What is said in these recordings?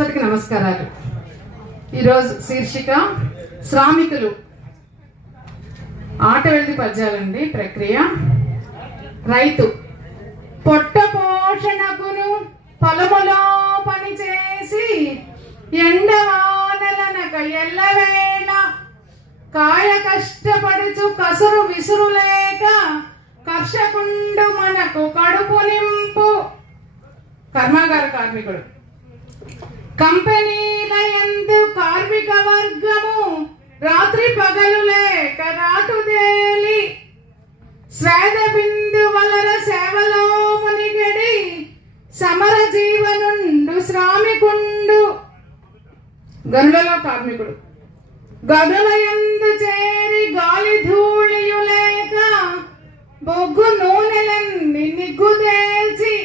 సరస్వతికి నమస్కారాలు. ఈరోజు శీర్షిక శ్రామికులు. ఆట వెళ్తి పద్యాలండి. ప్రక్రియ: రైతు పొట్ట పోషణకును పొలములో పనిచేసి ఎండవానలనక ఎల్లవేళ కాయ కష్టపడుచు కసురు విసురు లేక కర్షకుండు మనకు కడుపు నింపు. కర్మాగార కార్మికుడు. కంపెనీల యందు కార్మిక వర్గము రాత్రి పగలు లేక రాటుదేలి స్వేద బిందు వలర సేవలో మునిగడి సమర జీవనుండు శ్రామికుండు. గనులలో కార్మికుడు. గనుల యందు చేరి గాలి ధూళియు లేక బొగ్గు నూనెలన్నీ నిగ్గుదేల్చి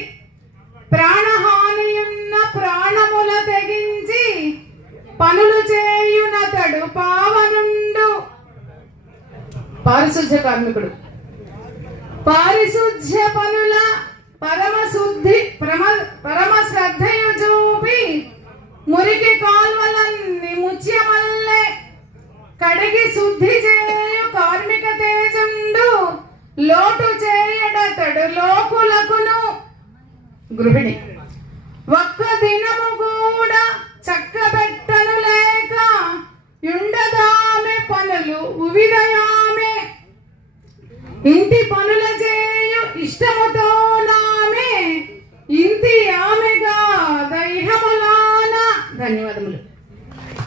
ప్రాణహానియున్న ప్రాణముల తెగించి పనులు చేయునతడు పావనుండు. పారిశుధ్య కార్మికుడు. పారిశుధ్య పనుల పరమ శ్రద్ధయు చూపి మురికి కాల్వలన్నీ ముత్యమల్లె కడిగి శుద్ధి చేయు కార్మిక తేజుండు లోటు చేయడతడు లోకులకును. గృహిణి. ఒక్క దినము కూడా చక్కబెట్టను లేక యుండదామె పనులు ఉవిదయామె ఇంటి పనులు